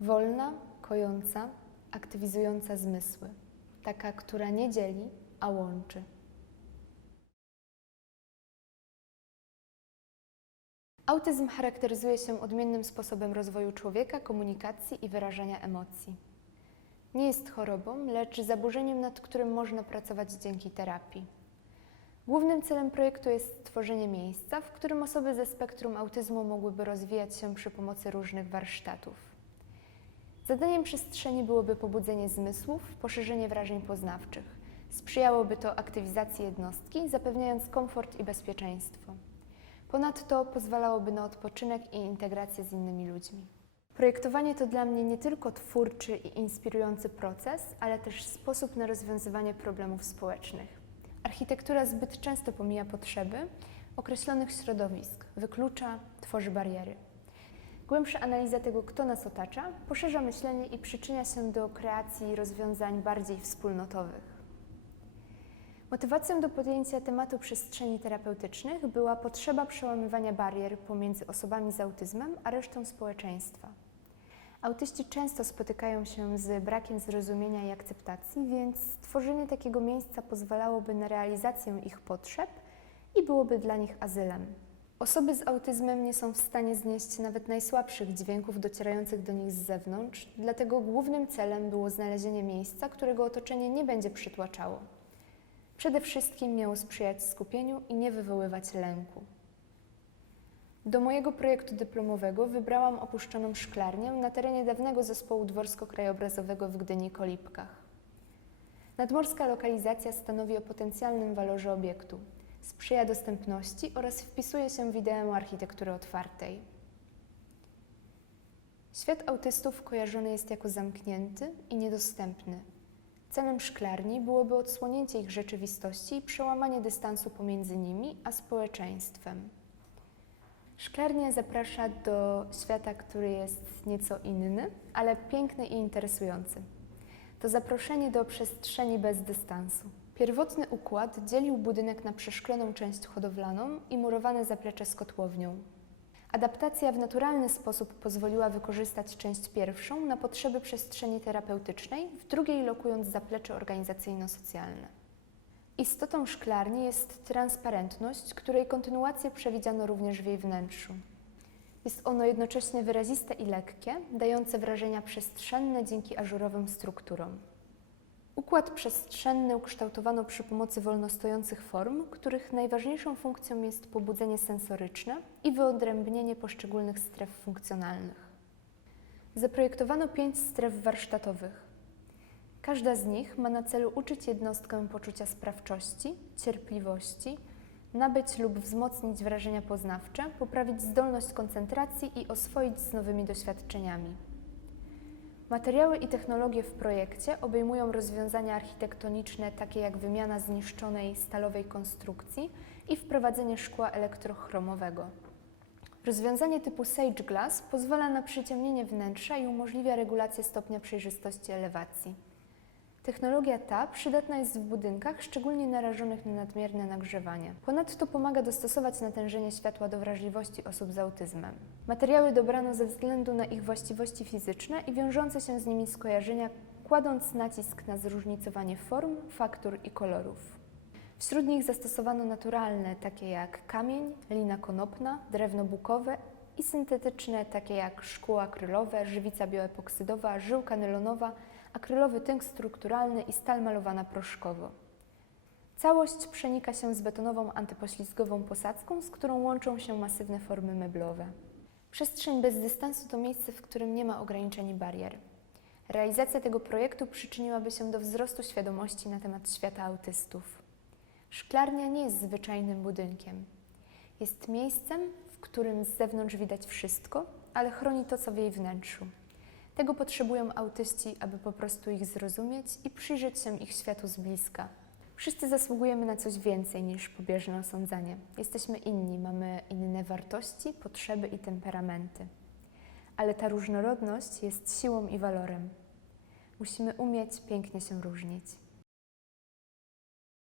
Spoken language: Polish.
Wolna, kojąca, aktywizująca zmysły. Taka, która nie dzieli, a łączy. Autyzm charakteryzuje się odmiennym sposobem rozwoju człowieka, komunikacji i wyrażania emocji. Nie jest chorobą, lecz zaburzeniem, nad którym można pracować dzięki terapii. Głównym celem projektu jest stworzenie miejsca, w którym osoby ze spektrum autyzmu mogłyby rozwijać się przy pomocy różnych warsztatów. Zadaniem przestrzeni byłoby pobudzenie zmysłów, poszerzenie wrażeń poznawczych. Sprzyjałoby to aktywizacji jednostki, zapewniając komfort i bezpieczeństwo. Ponadto pozwalałoby na odpoczynek i integrację z innymi ludźmi. Projektowanie to dla mnie nie tylko twórczy i inspirujący proces, ale też sposób na rozwiązywanie problemów społecznych. Architektura zbyt często pomija potrzeby określonych środowisk, wyklucza, tworzy bariery. Głębsza analiza tego, kto nas otacza, poszerza myślenie i przyczynia się do kreacji rozwiązań bardziej wspólnotowych. Motywacją do podjęcia tematu przestrzeni terapeutycznych była potrzeba przełamywania barier pomiędzy osobami z autyzmem a resztą społeczeństwa. Autyści często spotykają się z brakiem zrozumienia i akceptacji, więc stworzenie takiego miejsca pozwalałoby na realizację ich potrzeb i byłoby dla nich azylem. Osoby z autyzmem nie są w stanie znieść nawet najsłabszych dźwięków docierających do nich z zewnątrz, dlatego głównym celem było znalezienie miejsca, którego otoczenie nie będzie przytłaczało. Przede wszystkim miało sprzyjać skupieniu i nie wywoływać lęku. Do mojego projektu dyplomowego wybrałam opuszczoną szklarnię na terenie dawnego zespołu dworsko-krajobrazowego w Gdyni-Kolipkach. Nadmorska lokalizacja stanowi o potencjalnym walorze obiektu, sprzyja dostępności oraz wpisuje się w ideę architektury otwartej. Świat autystów kojarzony jest jako zamknięty i niedostępny. Celem szklarni byłoby odsłonięcie ich rzeczywistości i przełamanie dystansu pomiędzy nimi a społeczeństwem. Szklarnia zaprasza do świata, który jest nieco inny, ale piękny i interesujący. To zaproszenie do przestrzeni bez dystansu. Pierwotny układ dzielił budynek na przeszkloną część hodowlaną i murowane zaplecze z kotłownią. Adaptacja w naturalny sposób pozwoliła wykorzystać część pierwszą na potrzeby przestrzeni terapeutycznej, w drugiej lokując zaplecze organizacyjno-socjalne. Istotą szklarni jest transparentność, której kontynuację przewidziano również w jej wnętrzu. Jest ono jednocześnie wyraziste i lekkie, dające wrażenia przestrzenne dzięki ażurowym strukturom. Układ przestrzenny ukształtowano przy pomocy wolnostojących form, których najważniejszą funkcją jest pobudzenie sensoryczne i wyodrębnienie poszczególnych stref funkcjonalnych. Zaprojektowano pięć stref warsztatowych. Każda z nich ma na celu uczyć jednostkę poczucia sprawczości, cierpliwości, nabyć lub wzmocnić wrażenia poznawcze, poprawić zdolność koncentracji i oswoić z nowymi doświadczeniami. Materiały i technologie w projekcie obejmują rozwiązania architektoniczne takie jak wymiana zniszczonej stalowej konstrukcji i wprowadzenie szkła elektrochromowego. Rozwiązanie typu Sage Glass pozwala na przyciemnienie wnętrza i umożliwia regulację stopnia przejrzystości elewacji. Technologia ta przydatna jest w budynkach szczególnie narażonych na nadmierne nagrzewanie. Ponadto pomaga dostosować natężenie światła do wrażliwości osób z autyzmem. Materiały dobrano ze względu na ich właściwości fizyczne i wiążące się z nimi skojarzenia, kładąc nacisk na zróżnicowanie form, faktur i kolorów. Wśród nich zastosowano naturalne, takie jak kamień, lina konopna, drewno bukowe i syntetyczne, takie jak szkło akrylowe, żywica bioepoksydowa, żyłka nylonowa, akrylowy tynk strukturalny i stal malowana proszkowo. Całość przenika się z betonową antypoślizgową posadzką, z którą łączą się masywne formy meblowe. Przestrzeń bez dystansu to miejsce, w którym nie ma ograniczeń i barier. Realizacja tego projektu przyczyniłaby się do wzrostu świadomości na temat świata autystów. Szklarnia nie jest zwyczajnym budynkiem. Jest miejscem, w którym z zewnątrz widać wszystko, ale chroni to, co w jej wnętrzu. Tego potrzebują autyści, aby po prostu ich zrozumieć i przyjrzeć się ich światu z bliska. Wszyscy zasługujemy na coś więcej niż pobieżne osądzanie. Jesteśmy inni, mamy inne wartości, potrzeby i temperamenty. Ale ta różnorodność jest siłą i walorem. Musimy umieć pięknie się różnić.